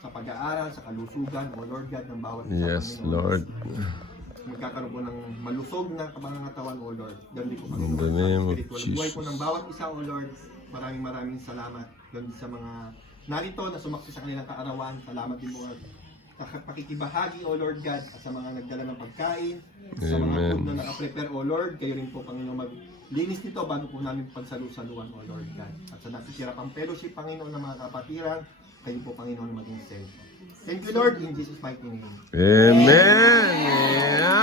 sa pag-aaral, sa kalusugan, O Lord God, ng bawat isa. Yes, Panginoon. Lord. Magkakaroon po ng malusog na kapangangatawan, O Lord. Ganun din po, In Panginoon. the name of Spiritual buhay po Jesus. ng bawat isa, O Lord. Maraming salamat. Ganun sa mga narito na sumaksi sa kanilang kaarawan. Salamat din po sa pakikibahagi, O Lord God, at sa mga nagdala ng pagkain, sa mga Amen. food na nakaprepare, O Lord. Kayo rin po, Panginoon, maglinis nito bago po namin pagsalusaluan, O Lord God. At sa natitira pang fellowship, Panginoon, ng mga kapatiran, kayo po, Panginoon, maging center. Thank you, Lord, in Jesus' mighty name. Amen. Yeah.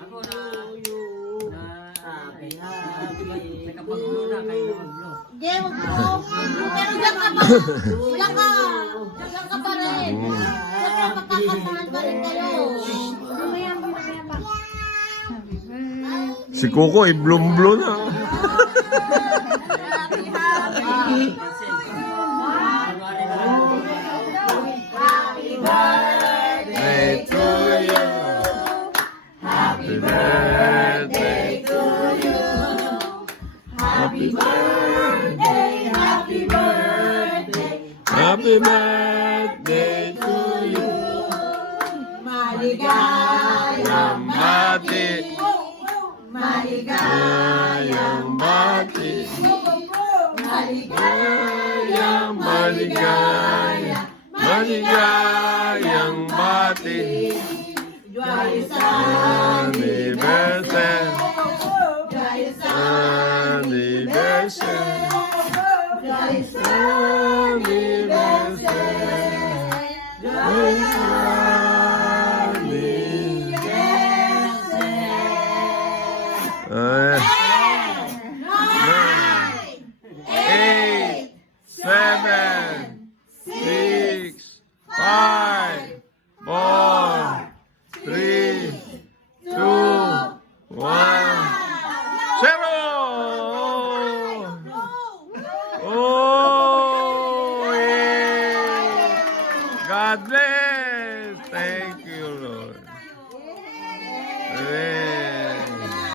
Ako na nakapag-blow na kayo na mag-blow. Hindi, wag mo. Pero diyan ka pa. Diyan ka. Diyan ka pa rin. Siyempre, magkakantahan pa rin kayo. Mamaya pa. Si Coco, i-bloom-bloom na. Birthday to you. Happy birthday to you. Happy birthday, happy birthday. Happy birthday to you. Maligayang bati. Maligayang bati. Maligayang maligayang bati. Anniversary. Anniversary. Eight, seven, six, five, four, three, two, one, zero. Oh, yeah. God bless. Thank you, Lord. Amen.